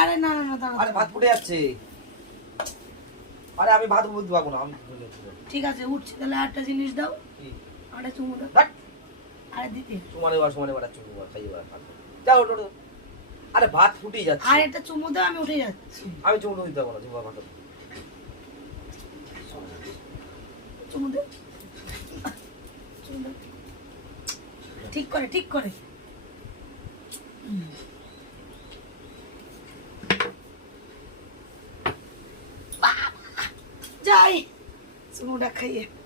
আরে না না না আরে ভাত ফুটে যাচ্ছে। আরে আমি ভাত বুঝতে পারব না আমি ঠিক আছে উঠছি তাহলে একটা জিনিস দাও। আরে চুমু দাও। আরে দিতে। সমানে। যাও ওঠো, ওঠো। আরে ভাত ফুটেই যাচ্ছে। আর একটা চুমু দাও আমি উঠে যাচ্ছি। আমি চুমুটো দিতে পারব না চুমা ভাত চুমু ঠিক করে ঠিক করে। Jai! Sumunod kayo.